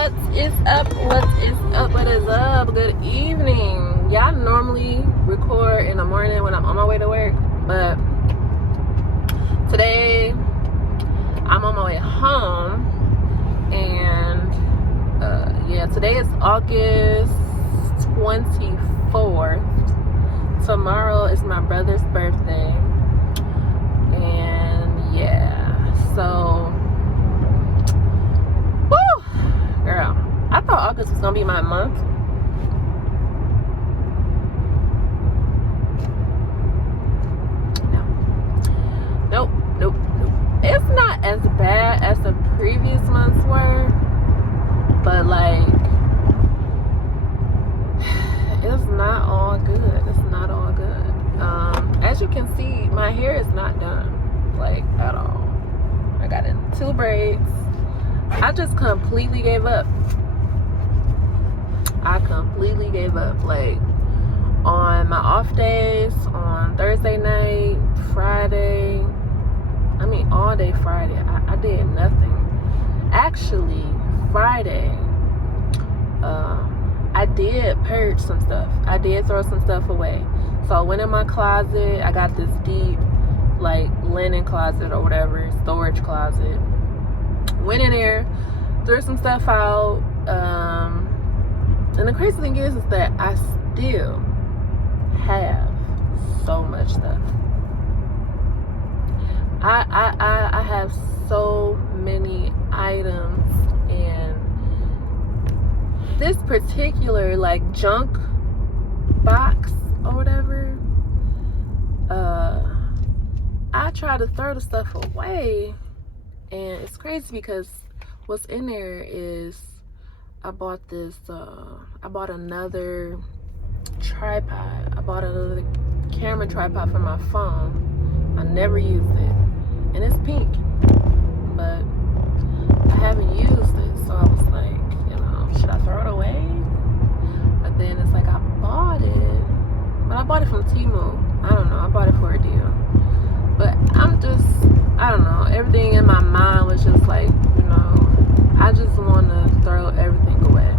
What is up? What is up? What is up? Good evening. Y'all normally record in the morning when I'm on my way to work, but today I'm on my way home, and yeah, today is August 24th. Tomorrow is my brother's birthday, and yeah, so girl, I thought August was gonna be my month. Nope. It's not as bad as the previous months were, but like, it's not all good. It's not all good. As you can see, my hair is not done, like, at all. I got in 2 braids. I just completely gave up. Like, on my off days, on Thursday night, Friday, all day Friday, I did nothing. Actually, Friday, I did purge some stuff. I did throw some stuff away. So I went in my closet. I got this deep, like, linen closet or whatever, storage closet. Went in there, threw some stuff out, and the crazy thing is that I still have so much stuff. I have so many items, and this particular, like, junk box or whatever, I try to throw the stuff away. And it's crazy because what's in there is I bought another tripod. I bought another camera tripod for my phone. I never used it. And it's pink. But I haven't used it. So I was like, should I throw it away? But then it's like I bought it. But I bought it from Temu. I don't know. I bought it for a deal. But I don't know, everything in my mind was just like, I just want to throw everything away.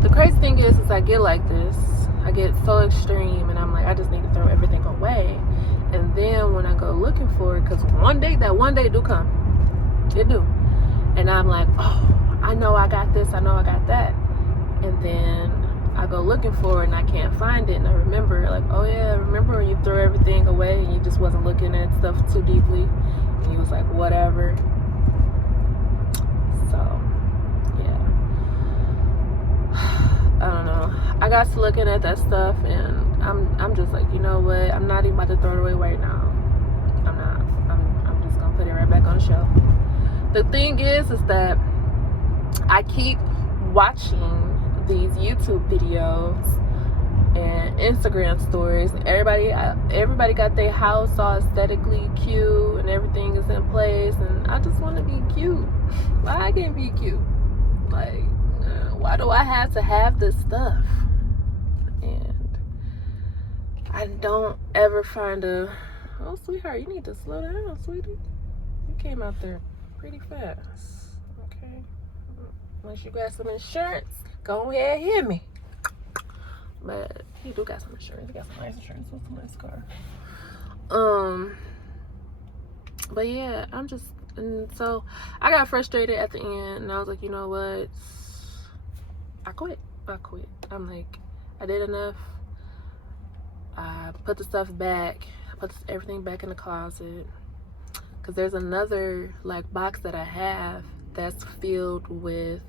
The crazy thing is I get like this, I get so extreme, and I'm like, I just need to throw everything away. And then when I go looking for it, because one day do come, it do, and I'm like, oh, I know I got this, I know I got that, and then I go looking for it and I can't find it, and I remember, like, oh yeah, remember when you threw everything away and you just wasn't looking at stuff too deeply, and you was like, whatever. So yeah, I don't know, I got to looking at that stuff, and I'm just like, you know what, I'm not even about to throw it away right now. I'm just gonna put it right back on the shelf. The thing is that I keep watching these YouTube videos and Instagram stories. Everybody got their house all aesthetically cute and everything is in place, and I just want to be cute. Why I can't be cute? Like, why do I have to have this stuff? And I don't ever find oh, sweetheart, you need to slow down, sweetie. You came out there pretty fast. Okay, once you got some insurance, go ahead, hit me. But he do got some insurance. He got some nice insurance. What's a nice car? But yeah, and so I got frustrated at the end, and I was like, you know what? I quit. I'm like, I did enough. I put the stuff back. I put everything back in the closet. Cause there's another, like, box that I have that's filled with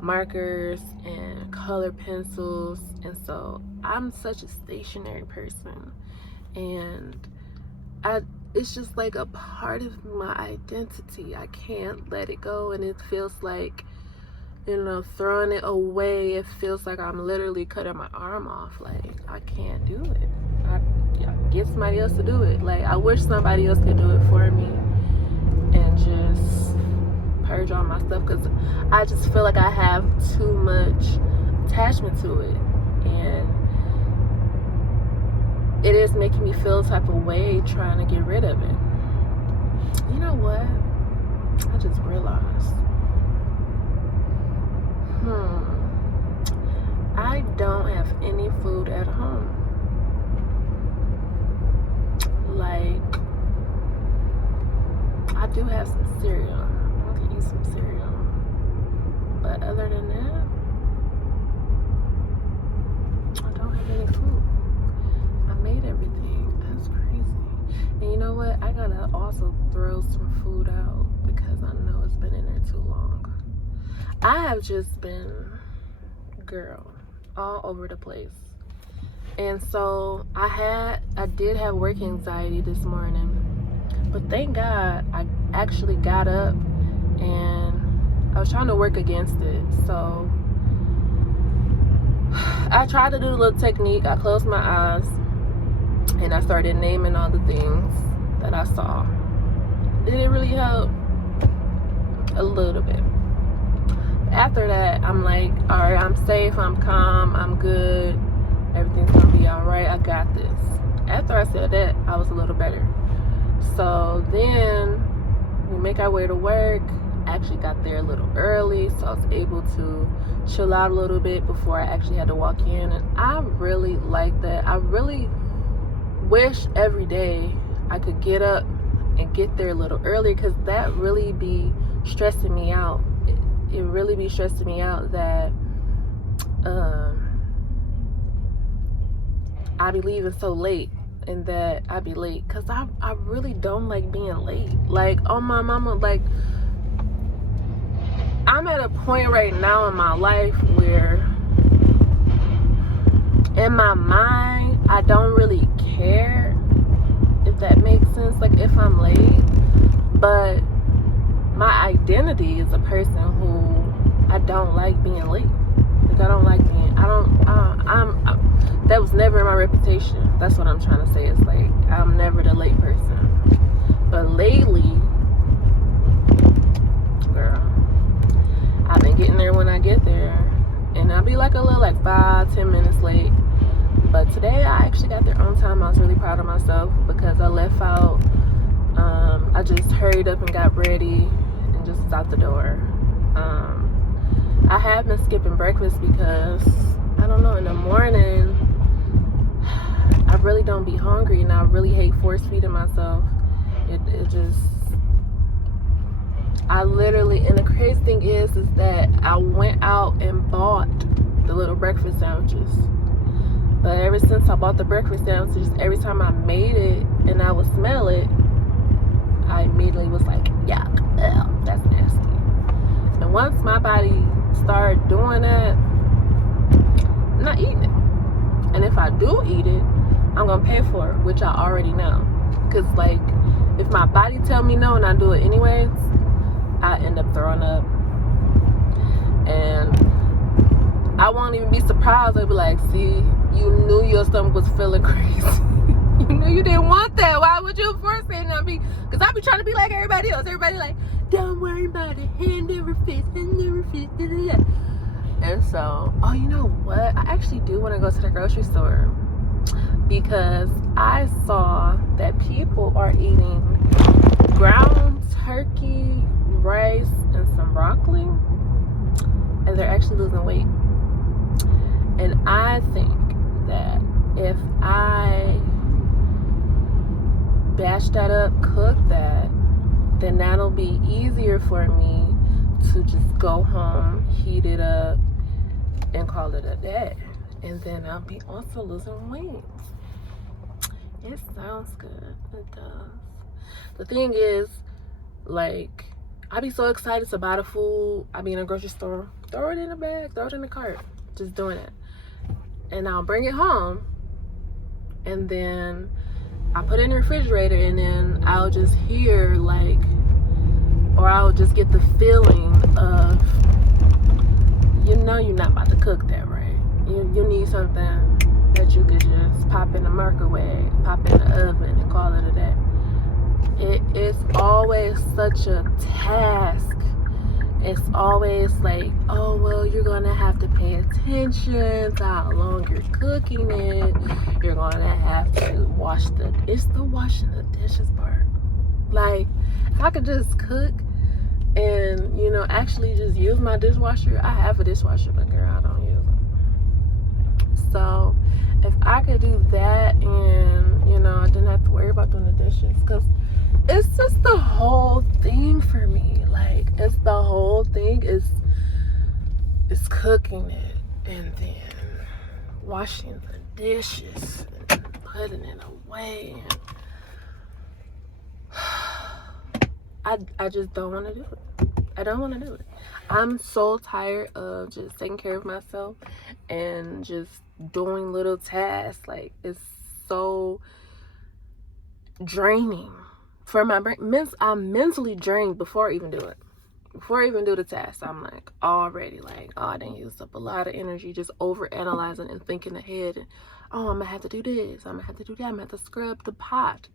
markers and color pencils, and so I'm such a stationary person, and it's just like a part of my identity. I can't let it go, and it feels like, throwing it away, it feels like I'm literally cutting my arm off. Like, I can't do it. I get somebody else to do it. Like, I wish somebody else could do it for me and just purge all my stuff, because I just feel like I have too much attachment to it, and it is making me feel a type of way trying to get rid of it. You know what? I just realized I have just been, girl, all over the place. And so I did have work anxiety this morning, but thank God I actually got up and I was trying to work against it. So I tried to do a little technique. I closed my eyes and I started naming all the things that I saw. Did it really help? A little bit. After that, I'm like, all right, I'm safe, I'm calm, I'm good, everything's gonna be all right, I got this. After I said that, I was a little better. So then we make our way to work. I actually got there a little early, so I was able to chill out a little bit before I actually had to walk in. And I really like that. I really wish every day I could get up and get there a little early, because that really be stressing me out. It really be stressing me out that I be leaving so late and that I be late, because I really don't like being late. Like, oh my mama, like, I'm at a point right now in my life where in my mind I don't really care, if that makes sense, like if I'm late. But my identity is a person who I don't like being late. Like, I don't like being, that was never my reputation. That's what I'm trying to say. It's like, I'm never the late person. But lately, girl, I've been getting there when I get there. And I'll be like a little, like 5-10 minutes late. But today, I actually got there on time. I was really proud of myself because I left out. I just hurried up and got ready and just was out the door. I have been skipping breakfast because, I don't know, in the morning, I really don't be hungry, and I really hate force feeding myself. It just, I literally, and the crazy thing is that I went out and bought the little breakfast sandwiches. But ever since I bought the breakfast sandwiches, every time I made it and I would smell it, I immediately was like, yuck, ew, that's nasty. And once my body started doing that, I'm not eating it. And if I do eat it, I'm gonna pay for it, which I already know. Cause like, if my body tell me no and I do it anyways, I end up throwing up. And I won't even be surprised. I'll be like, see, you knew your stomach was feeling crazy. You knew you didn't want that. Why would you force it? And because I be trying to be like everybody else. Everybody like, don't worry about it. Hand over fist, hand over fist. Da, da, da. And so, oh, you know what? I actually do want to go to the grocery store, because I saw that people are eating ground turkey, rice, and some broccoli, and they're actually losing weight. And I think that if I bash that up, cook that, then that'll be easier for me to just go home, heat it up, and call it a day. And then I'll be also losing weight. It sounds good. It does. The thing is, like, I be so excited to buy the food. I be in a grocery store, throw it in the bag, throw it in the cart, just doing it. And I'll bring it home, and then I put it in the refrigerator, and then I'll just hear like, or I'll just get the feeling of, you know, you're not about to cook that, right? You need something that you could just pop in the microwave, pop in the oven, and call it a day. It is always such a task. It's always like, oh, well, you're gonna have to pay attention to how long you're cooking it. You're gonna have to wash it's the washing the dishes part. Like, if I could just cook and, you know, actually just use my dishwasher. I have a dishwasher, but girl, I don't use it. So if I could do that, and, you know, I didn't have to worry about doing the dishes, because it's just the whole thing for me. Like, it's the whole thing is cooking it, and then washing the dishes and putting it away. I just don't want to do it. I don't want to do it. I'm so tired of just taking care of myself and just doing little tasks. Like, it's so draining for my brain. I'm mentally drained before I even do it. Before I even do the task, I'm like already like, oh, I didn't use up a lot of energy just over analyzing and thinking ahead. And, oh, I'm gonna have to do this. I'm gonna have to do that. I'm gonna have to scrub the pot.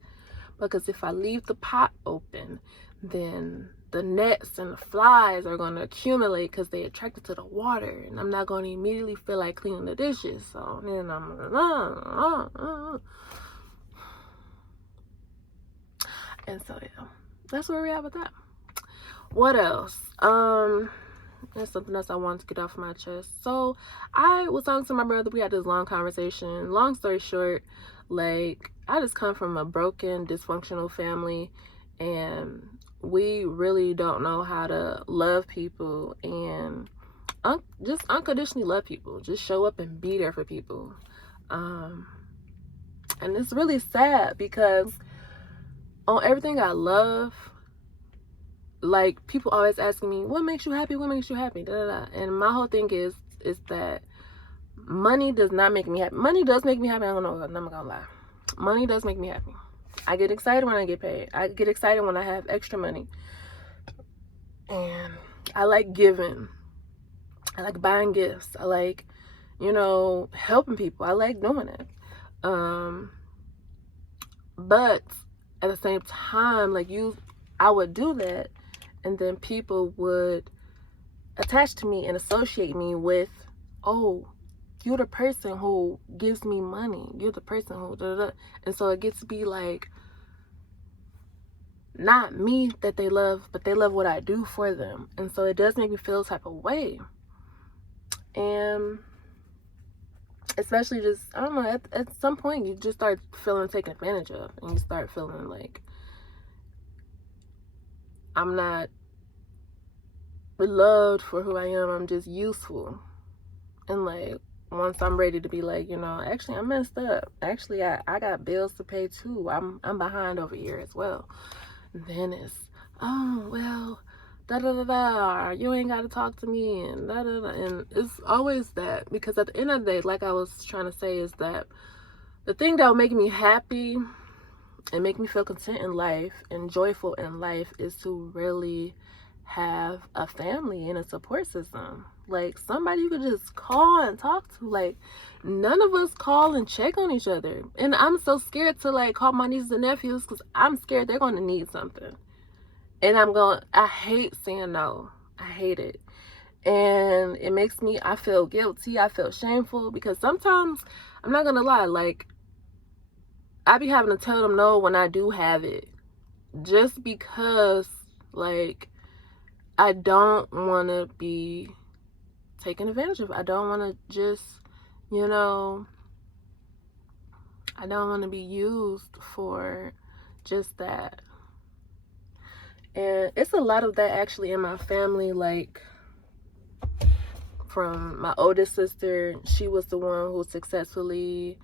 Because if I leave the pot open, then the nets and the flies are going to accumulate because they attracted to the water, and I'm not going to immediately feel like cleaning the dishes. So then I'm and so yeah, that's where we're at with that. What else? There's something else I wanted to get off my chest. So I was talking to my brother. We had this long conversation. Long story short, like, I just come from a broken, dysfunctional family, and we really don't know how to love people and just unconditionally love people. Just show up and be there for people. And it's really sad because on everything I love, like, people always asking me, what makes you happy? What makes you happy? Da, da, da. And my whole thing is that money does not make me happy. Money does make me happy. I don't know. I'm not gonna lie. Money does make me happy. I get excited when I get paid. I get excited when I have extra money. And I like giving. I like buying gifts. I like, helping people. I like doing it. But at the same time, like, I would do that, and then people would attach to me and associate me with, oh, you're the person who gives me money. You're the person who da, da, da. And so it gets to be like, not me that they love, but they love what I do for them. And so it does make me feel a type of way. And especially just, I don't know, at some point you just start feeling taken advantage of, and you start feeling like I'm not beloved for who I am. I'm just useful. And like, once I'm ready to be like, actually I messed up. Actually, I got bills to pay too. I'm behind over here as well. And then it's, oh, well, da da da da, you ain't got to talk to me, and da da da. And it's always that, because at the end of the day, like I was trying to say, is that the thing that will make me happy and make me feel content in life and joyful in life is to really have a family and a support system. Like, somebody you could just call and talk to. Like, none of us call and check on each other. And I'm so scared to, like, call my nieces and nephews because I'm scared they're going to need something. And I hate saying no. I hate it. And it makes me, I feel guilty. I feel shameful because sometimes, I'm not going to lie, like, I be having to tell them no when I do have it. Just because, like, I don't want to be taken advantage of. I don't want to just, I don't want to be used for just that. And it's a lot of that actually in my family. Like, from my oldest sister, she was the one who successfully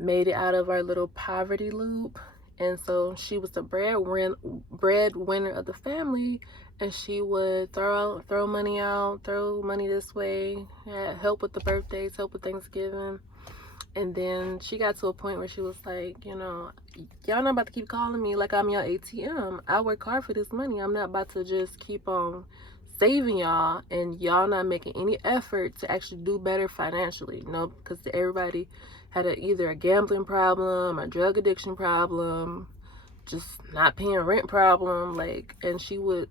made it out of our little poverty loop. And so she was the breadwinner of the family, and she would throw money out, throw money this way, help with the birthdays, help with Thanksgiving. And then she got to a point where she was like, y'all not about to keep calling me like I'm your ATM. I work hard for this money. I'm not about to just keep on saving y'all and y'all not making any effort to actually do better financially. Because everybody had either a gambling problem, a drug addiction problem, just not paying rent problem, like, and she would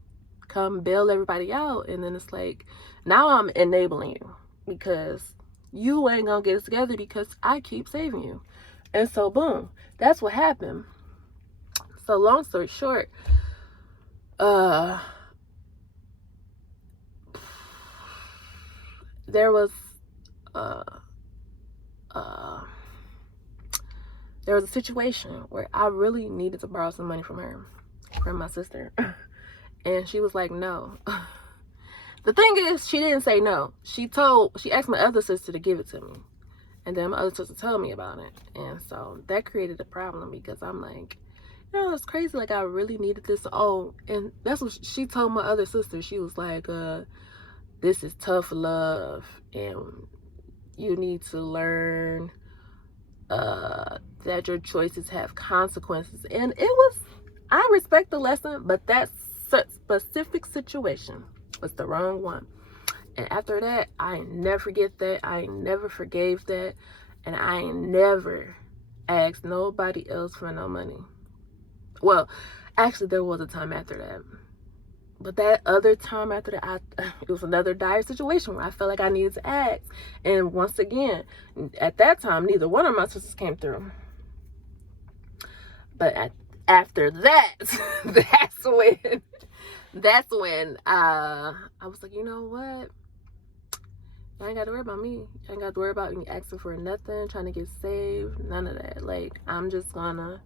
come bail everybody out. And then it's like, now I'm enabling you because you ain't gonna get it together because I keep saving you. And so boom, that's what happened. So long story short, there was a situation where I really needed to borrow some money from my sister. And she was like, no. The thing is, she didn't say no. She asked my other sister to give it to me. And then my other sister told me about it. And so that created a problem because I'm like, You know, it's crazy. Like, I really needed this. Oh, and that's what she told my other sister. She was like, this is tough love, and you need to learn that your choices have consequences. And it was, I respect the lesson, but that specific situation was the wrong one. And after that, I never forget that. I never forgave that. And I never asked nobody else for no money. Well, actually, there was a time after that. But that other time after that, it was another dire situation where I felt like I needed to ask. And once again, at that time, neither one of my sisters came through. But after that, that's when I was like, you know what? I ain't got to worry about me. I ain't got to worry about me asking for nothing, trying to get saved, none of that. Like, I'm just gonna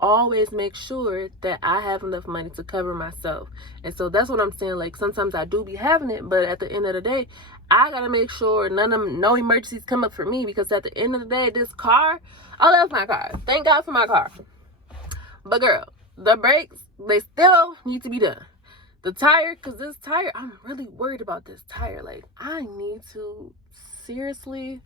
always make sure that I have enough money to cover myself. And so that's what I'm saying. Like, sometimes I do be having it, but at the end of the day, I gotta make sure no emergencies come up for me, because at the end of the day, this car, I love my car. Thank God for my car. But girl, the brakes, they still need to be done. The tire, because this tire, I'm really worried about this tire. Like, I need to seriously,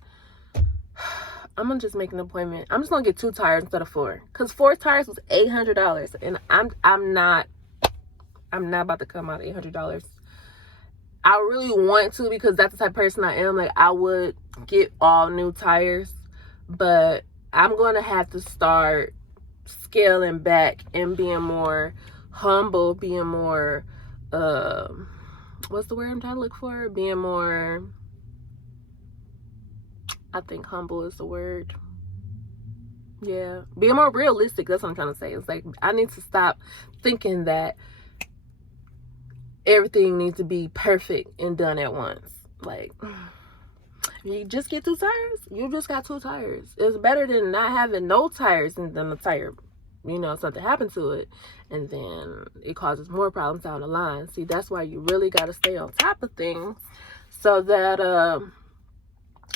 I'm gonna just make an appointment. I'm just gonna get 2 tires instead of 4, because 4 tires was $800, and I'm not about to come out $800. I really want to, because that's the type of person I am. Like, I would get all new tires, but I'm gonna have to start scaling back and being more humble, being more what's the word I'm trying to look for? Being more, I think humble is the word. Yeah, being more realistic. That's what I'm trying to say. It's like, I need to stop thinking that everything needs to be perfect and done at once. Like, you just get 2 tires. You just got 2 tires. It's better than not having no tires and then the tire, you know, something happened to it, and then it causes more problems down the line. See, that's why you really got to stay on top of things, so that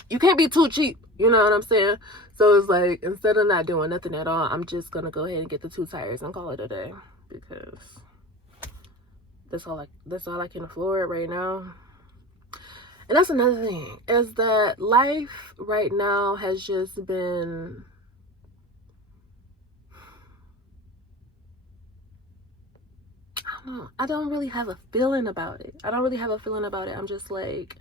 you can't be too cheap. You know what I'm saying? So it's like, instead of not doing nothing at all, I'm just gonna go ahead and get the 2 tires and call it a day, because that's all I can afford right now. And that's another thing, is that life right now has just been, I don't really have a feeling about it. I'm just like,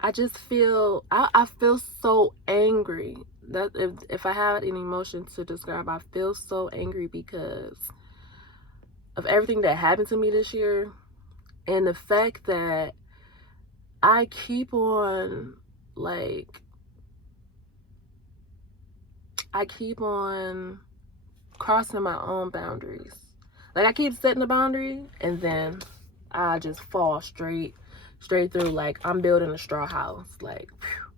I just feel, I feel so angry. That if I had an emotion to describe, I feel so angry because of everything that happened to me this year, and the fact that I keep on, like, crossing my own boundaries. Like, I keep setting a boundary, and then I just fall straight through. Like, I'm building a straw house. Like, phew,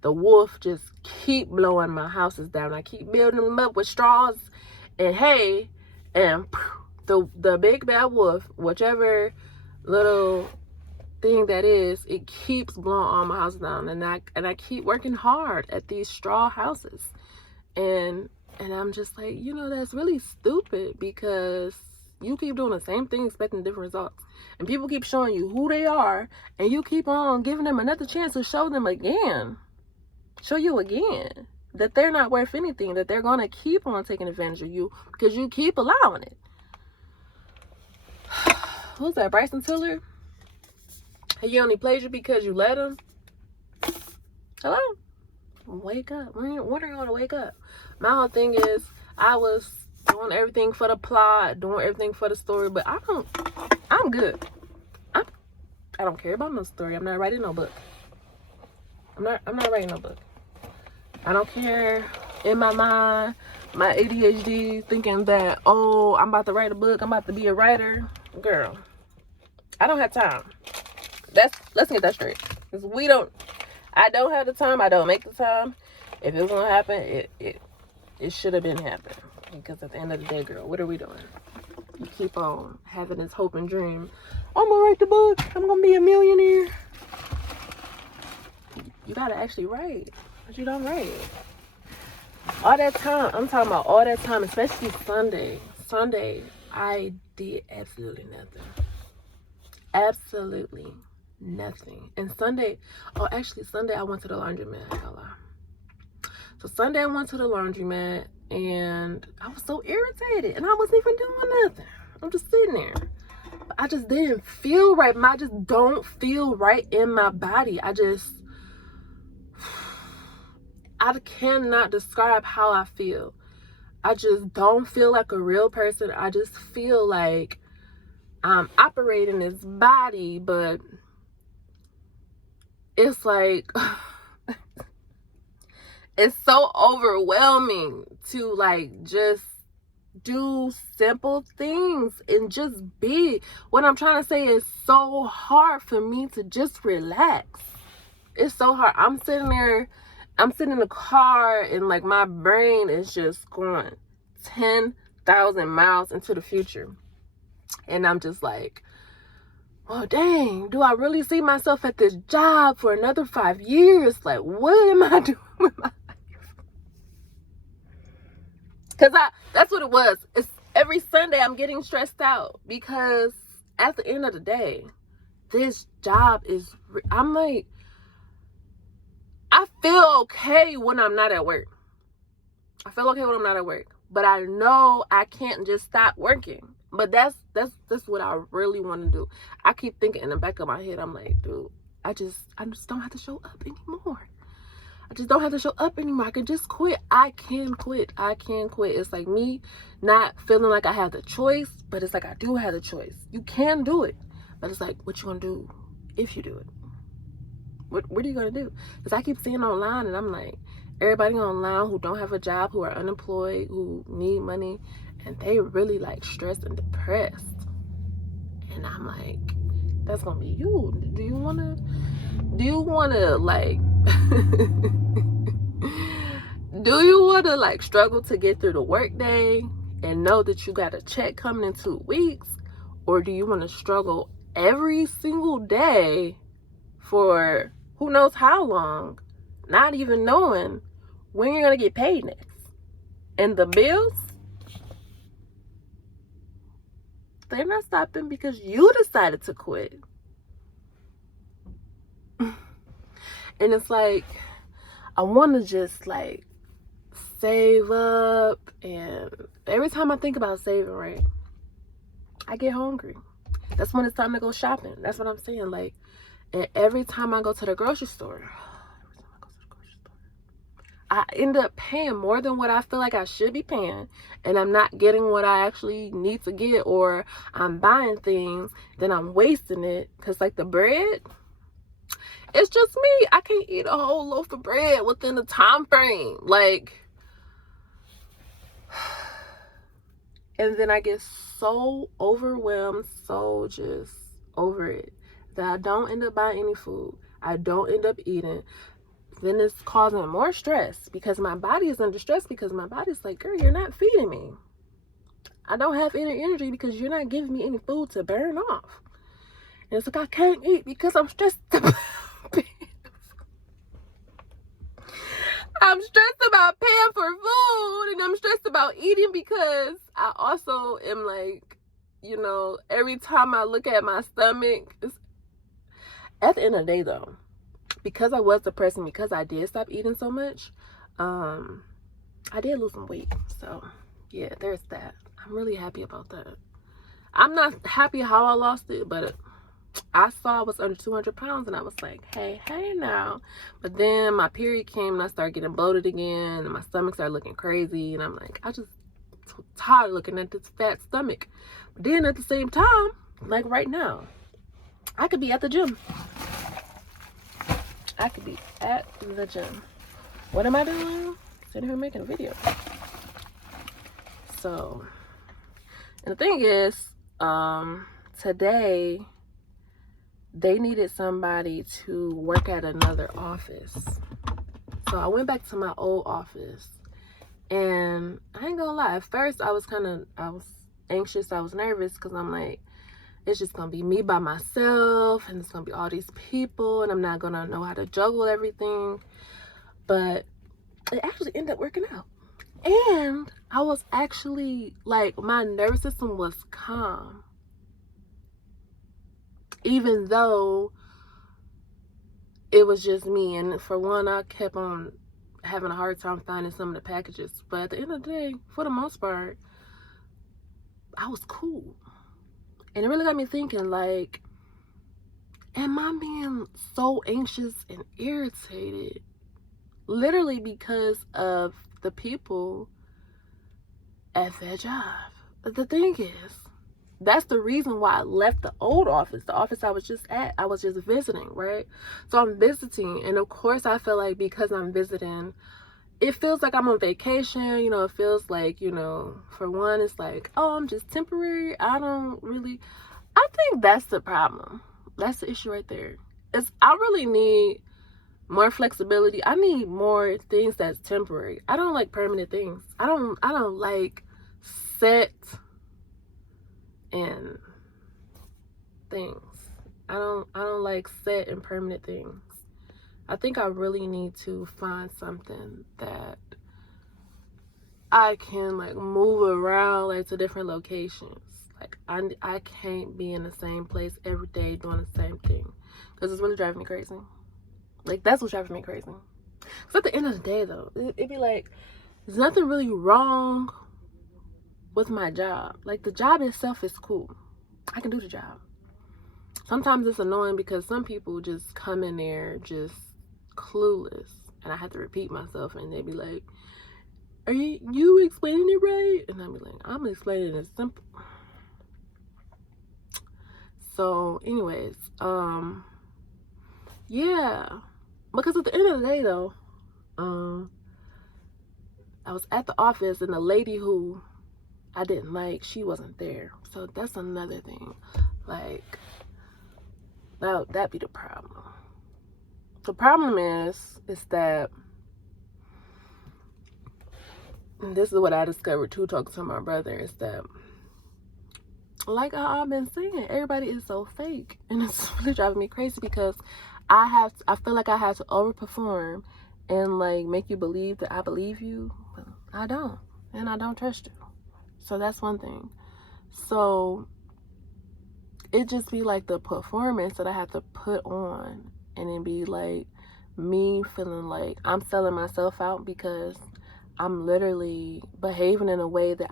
the wolf just keep blowing my houses down. I keep building them up with straws and hay, and phew, the big bad wolf, whichever little thing that is, it keeps blowing all my houses down. And I keep working hard at these straw houses, and I'm just like, you know, that's really stupid, because you keep doing the same thing expecting different results, and people keep showing you who they are, and you keep on giving them another chance to show you again that they're not worth anything, that they're gonna keep on taking advantage of you because you keep allowing it. Who's that, Bryson Tiller? He only plays you because you let him? Hello? Wake up. When are you gonna wake up? My whole thing is, I was doing everything for the plot, doing everything for the story, but I'm good. I don't care about no story. I'm not writing no book. I'm not writing no book. I don't care. In my mind, my ADHD thinking that, oh, I'm about to write a book, I'm about to be a writer. Girl, I don't have time. Let's get that straight. Because I don't have the time. I don't make the time. If it was gonna happen, it should have been happening. Because at the end of the day, girl, what are we doing? You keep on having this hope and dream. I'm gonna write the book. I'm gonna be a millionaire. You gotta actually write, but you don't write. All that time, I'm talking about all that time, especially Sunday. Sunday, I did absolutely nothing. Absolutely nothing. And Sunday, oh, actually, Sunday I went to the laundromat. I ain't gonna lie. So Sunday I went to the laundromat and I was so irritated and I wasn't even doing nothing. I'm just sitting there. I just didn't feel right. I just don't feel right in my body. I cannot describe how I feel. I just don't feel like a real person. I just feel like I'm operating this body, but it's like it's so overwhelming to like just do simple things and just be. What I'm trying to say is so hard for me to just relax. It's so hard. I'm sitting in the car and like my brain is just going 10,000 miles into the future. And I'm just like, well, dang, do I really see myself at this job for another 5 years? Like, what am I doing with my life? Because that's what it was. It's every Sunday I'm getting stressed out because at the end of the day, this job is, I'm like, I feel okay when I'm not at work. I feel okay when I'm not at work. But I know I can't just stop working. But that's what I really want to do. I keep thinking in the back of my head, I'm like, dude, I just don't have to show up anymore. I just don't have to show up anymore. I can just quit. I can quit. It's like me not feeling like I have the choice, but it's like I do have the choice. You can do it. But it's like, what you gonna do if you do it? What are you gonna do? Because I keep seeing online and I'm like, everybody online who don't have a job, who are unemployed, who need money, and they really like stressed and depressed. And I'm like, that's gonna be you. Do you wanna like do you wanna like struggle to get through the workday and know that you got a check coming in 2 weeks? Or do you wanna struggle every single day for who knows how long, not even knowing when you're gonna get paid next? And the bills, they're not stopping because you decided to quit. And it's like, I want to just like save up, and every time I think about saving, right, I get hungry. That's when it's time to go shopping. That's what I'm saying. Like, and every time I go to the grocery store, I end up paying more than what I feel like I should be paying, and I'm not getting what I actually need to get, or I'm buying things, then I'm wasting it. Because like the bread, it's just me. I can't eat a whole loaf of bread within the time frame. Like, and then I get so overwhelmed, so just over it, that I don't end up buying any food. I don't end up eating. Then it's causing more stress because my body is under stress, because my body's like, girl, you're not feeding me. I don't have any energy because you're not giving me any food to burn off. And it's like, I can't eat because I'm stressed about I'm stressed about paying for food, and I'm stressed about eating because I also am like, you know, every time I look at my stomach, it's, at the end of the day though, because I was depressed and because I did stop eating so much, I did lose some weight. So yeah, there's that. I'm really happy about that. I'm not happy how I lost it, but I saw I was under 200 pounds and I was like, hey now. But then my period came and I started getting bloated again and my stomach started looking crazy, and I'm like, I just tired of looking at this fat stomach. But then at the same time, like right now, I could be at the gym. I could be at the gym. What am I doing? Sitting here making a video. So, and the thing is, today they needed somebody to work at another office. So I went back to my old office, and I ain't gonna lie, at first I was anxious, I was nervous, because I'm like, it's just gonna be me by myself, and it's gonna be all these people, and I'm not gonna know how to juggle everything. But it actually ended up working out. And I was actually, like, my nervous system was calm. Even though it was just me. And for one, I kept on having a hard time finding some of the packages. But at the end of the day, for the most part, I was cool. And it really got me thinking, like, am I being so anxious and irritated literally because of the people at that job? The thing is, that's the reason why I left the old office, the office I was just at. I was just visiting, right? So I'm visiting, and of course I feel like because I'm visiting, it feels like I'm on vacation. It feels like, for one, it's like, oh, I'm just temporary. I think that's the problem. That's the issue right there. I really need more flexibility. I need more things that's temporary. I don't like permanent things. I don't like set and things. I don't like set and permanent things. I think I really need to find something that I can, like, move around, like, to different locations. Like, I can't be in the same place every day doing the same thing, because it's really driving me crazy. Like, that's what's driving me crazy. Because at the end of the day, though, it'd be like, there's nothing really wrong with my job. Like, the job itself is cool. I can do the job. Sometimes it's annoying because some people just come in there just clueless, and I have to repeat myself, and they be like, are you explaining it right? And I'm like, I'm explaining it simple. So anyways, yeah, because at the end of the day, though, I was at the office, and the lady who I didn't like, she wasn't there. So that's another thing. Like, that'd be the problem. The problem is that, and this is what I discovered too, talking to my brother, is that, like I've been saying, everybody is so fake, and it's really driving me crazy because I feel like I have to overperform and, like, make you believe that I believe you, but I don't, and I don't trust you. So that's one thing. So it just be like the performance that I have to put on, and it be like me feeling like I'm selling myself out because I'm literally behaving in a way that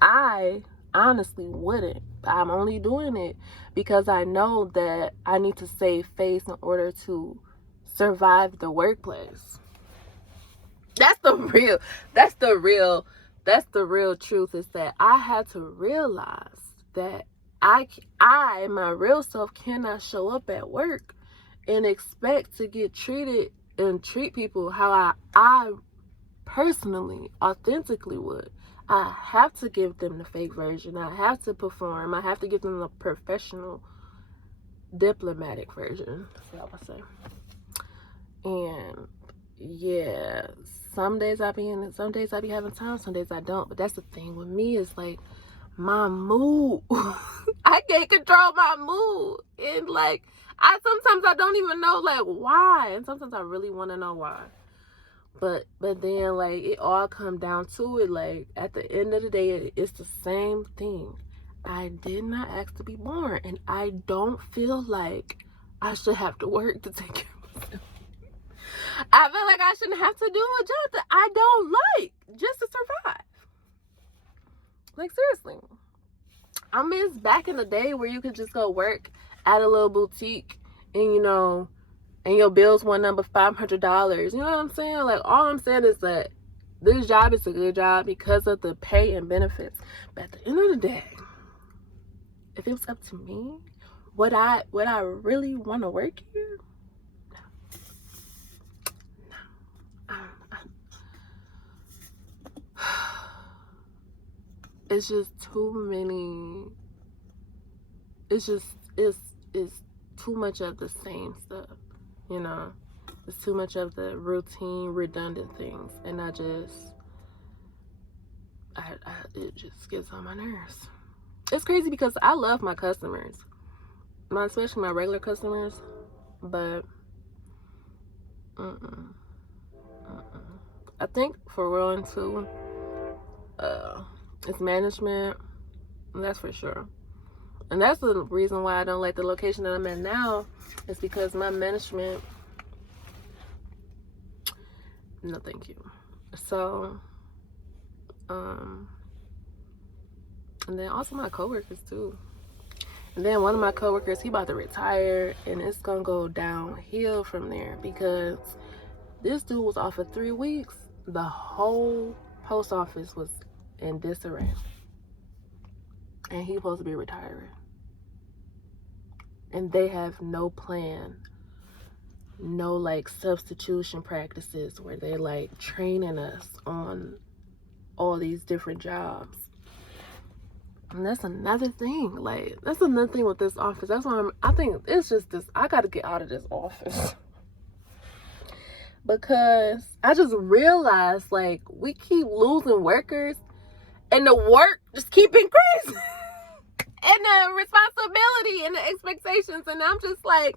I honestly wouldn't. I'm only doing it because I know that I need to save face in order to survive the workplace. That's the real truth, is that I had to realize that I my real self cannot show up at work and expect to get treated and treat people how I personally, authentically would. I have to give them the fake version. I have to perform. I have to give them the professional, diplomatic version. That's what I would say. And yeah, some days I be having time, some days I don't. But that's the thing with me, is like my mood. I can't control my mood. And like, sometimes I don't even know, like, why. And sometimes I really want to know why. But then, like, it all come down to it. Like, at the end of the day, it's the same thing. I did not ask to be born, and I don't feel like I should have to work to take care of myself. I feel like I shouldn't have to do a job that I don't like just to survive. Like, seriously. I miss back in the day where you could just go work at a little boutique and, and your bills went up $500. You know what I'm saying? Like, all I'm saying is that this job is a good job because of the pay and benefits. But at the end of the day, if it was up to me, would I really want to work here? No. It's just too many. It's too much of the same stuff, It's too much of the routine, redundant things, and it just gets on my nerves. It's crazy because I love my customers, especially my regular customers, but I think for one too, it's management. That's for sure. And that's the reason why I don't like the location that I'm in now, is because my management, no thank you. So, and then also my coworkers too. And then one of my coworkers, he about to retire, and it's gonna go downhill from there because this dude was off for 3 weeks. The whole post office was in disarray, and he's supposed to be retiring. And they have no plan, no like substitution practices where they're like training us on all these different jobs. And that's another thing. Like, that's another thing with this office. That's why I think it's just this. I got to get out of this office. Because I just realized, like, we keep losing workers and the work just keep increasing. And the responsibility and the expectations. And I'm just like,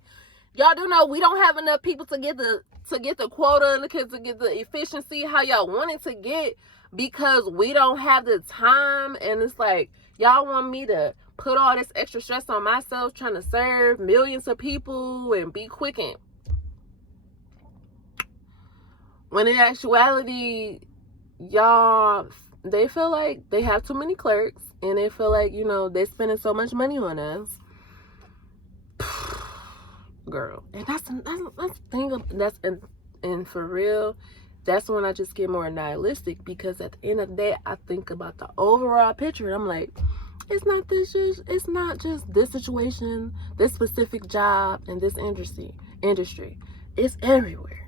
y'all do know we don't have enough people to get the quota and to get the efficiency how y'all want it to get, because we don't have the time. And it's like, y'all want me to put all this extra stress on myself trying to serve millions of people and be quick, and when in actuality, y'all, they feel like they have too many clerks, and they feel like, you know, they're spending so much money on us. Girl, and that's the thing. And for real, that's when I just get more nihilistic, because at the end of the day, I think about the overall picture, and I'm like, it's not just this situation, this specific job, and this industry. It's everywhere.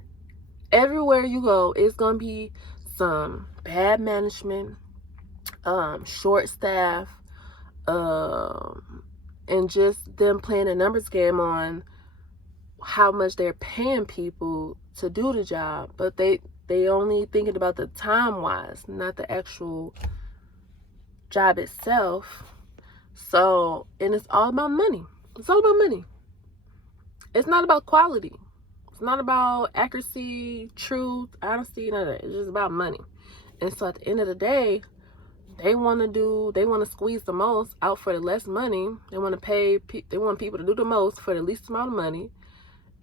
Everywhere you go, it's gonna be some bad management, short staff, and just them playing a numbers game on how much they're paying people to do the job. But they only thinking about the time wise, not the actual job itself. So, and it's all about money. It's all about money. It's not about quality. It's not about accuracy, truth, honesty, none of that. It's just about money. And so at the end of the day, they want to squeeze the most out for the less money. They want people to do the most for the least amount of money.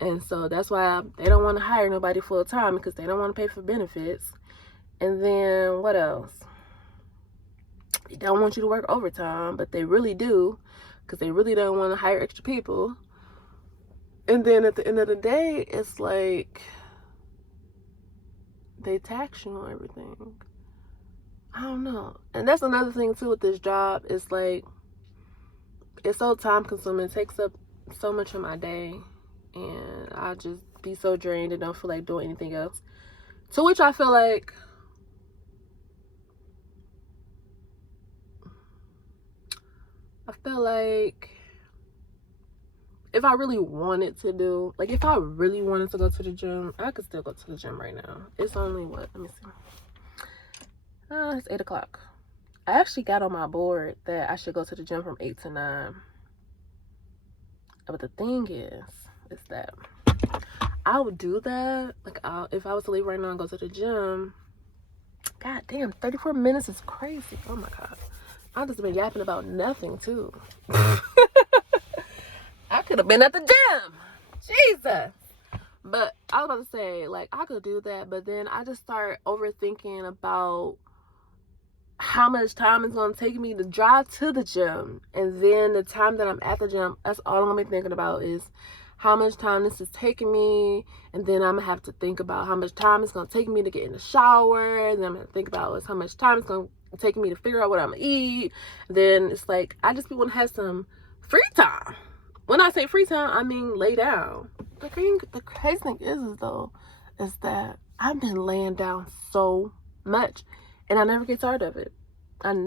And so that's why they don't want to hire nobody full time, because they don't want to pay for benefits. And then what else? They don't want you to work overtime, but they really do, because they really don't want to hire extra people. And then at the end of the day, it's like they tax you on everything. I don't know. And that's another thing too with this job. It's like, it's so time consuming. It takes up so much of my day, and I just be so drained and don't feel like doing anything else. To which I feel like if I really wanted to do, like, if I really wanted to go to the gym, I could still go to the gym right now. It's only what? Let me see. It's 8 o'clock. I actually got on my board that I should go to the gym from 8 to 9. But the thing is that I would do that. Like, if I was to leave right now and go to the gym, god damn, 34 minutes is crazy. Oh my god. I've just been yapping about nothing too. I could have been at the gym. Jesus. But I was about to say, like, I could do that, but then I just start overthinking about how much time it's going to take me to drive to the gym. And then the time that I'm at the gym, that's all I'm going to be thinking about is how much time this is taking me. And then I'm going to have to think about how much time it's going to take me to get in the shower. And then I'm going to think about how much time it's going to take me to figure out what I'm going to eat. Then it's like, I just want to have some free time. When I say free time, I mean lay down. The crazy thing is that I've been laying down so much, and I never get tired of it. And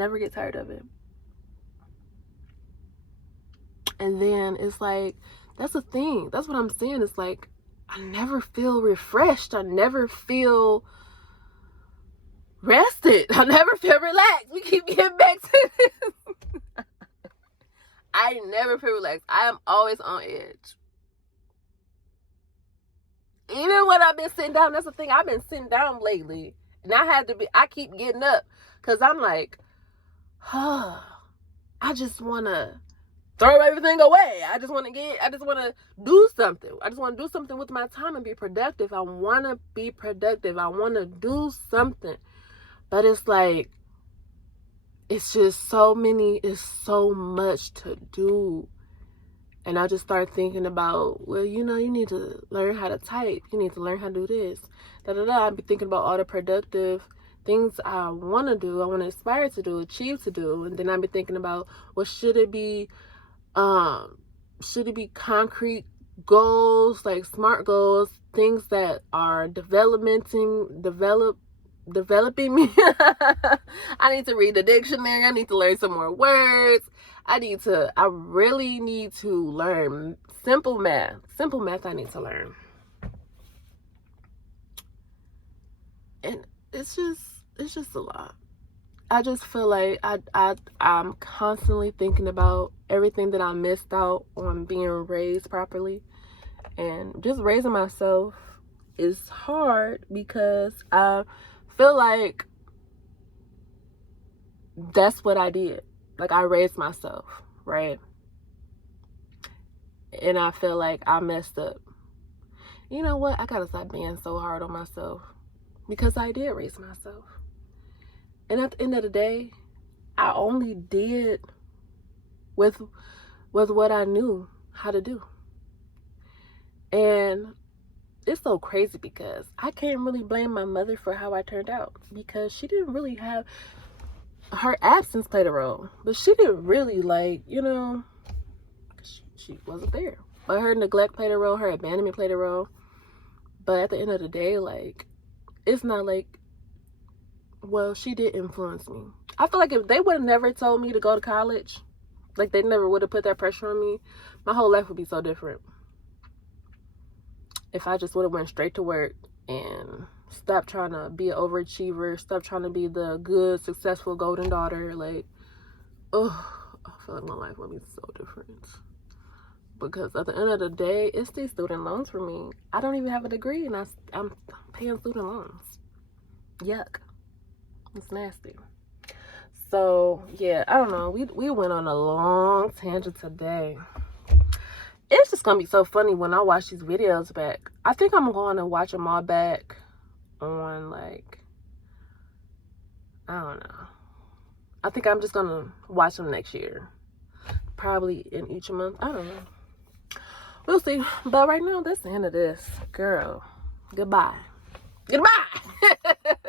then it's like, that's the thing. That's what I'm saying. It's like, I never feel refreshed. I never feel rested. I never feel relaxed. We keep getting back to this. I never feel relaxed. I am always on edge. Even when I've been sitting down, that's the thing. I've been sitting down lately, And I keep getting up because I'm like, I just want to throw everything away. I just want to do something. I just want to do something with my time and be productive. I want to be productive. I want to do something. But it's like, it's just it's so much to do. And I just start thinking about, well, you need to learn how to type. You need to learn how to do this. I'd be thinking about all the productive things I want to do, I want to aspire to do, achieve to do. And then I'd be thinking about, well, should it be concrete goals, like SMART goals, things that are developing me. I need to read the dictionary. I need to learn some more words. I really need to learn simple math. I need to learn. And it's just a lot. I just feel like I'm constantly thinking about everything that I missed out on being raised properly. And just raising myself is hard because I feel like that's what I did. Like, I raised myself, right? And I feel like I messed up. You know what? I gotta stop being so hard on myself because I did raise myself. And at the end of the day, I only did with what I knew how to do. And it's so crazy because I can't really blame my mother for how I turned out, because she didn't really have, her absence played a role, but she didn't really, like, she wasn't there. But her neglect played a role, her abandonment played a role. But at the end of the day, like, it's not like, well, she did influence me. I feel like if they would have never told me to go to college, like, they never would have put that pressure on me, my whole life would be so different. If I just would have went straight to work and stopped trying to be an overachiever, stopped trying to be the good, successful golden daughter, like, I feel like my life would be so different. Because at the end of the day, it's these student loans for me. I don't even have a degree, and I'm paying student loans. Yuck. It's nasty. So, yeah, I don't know. We went on a long tangent today. It's just going to be so funny when I watch these videos back. I think I'm going to watch them all back on, like, I don't know. I think I'm just going to watch them next year. Probably in each month. I don't know. We'll see. But right now, that's the end of this. Girl, goodbye. Goodbye.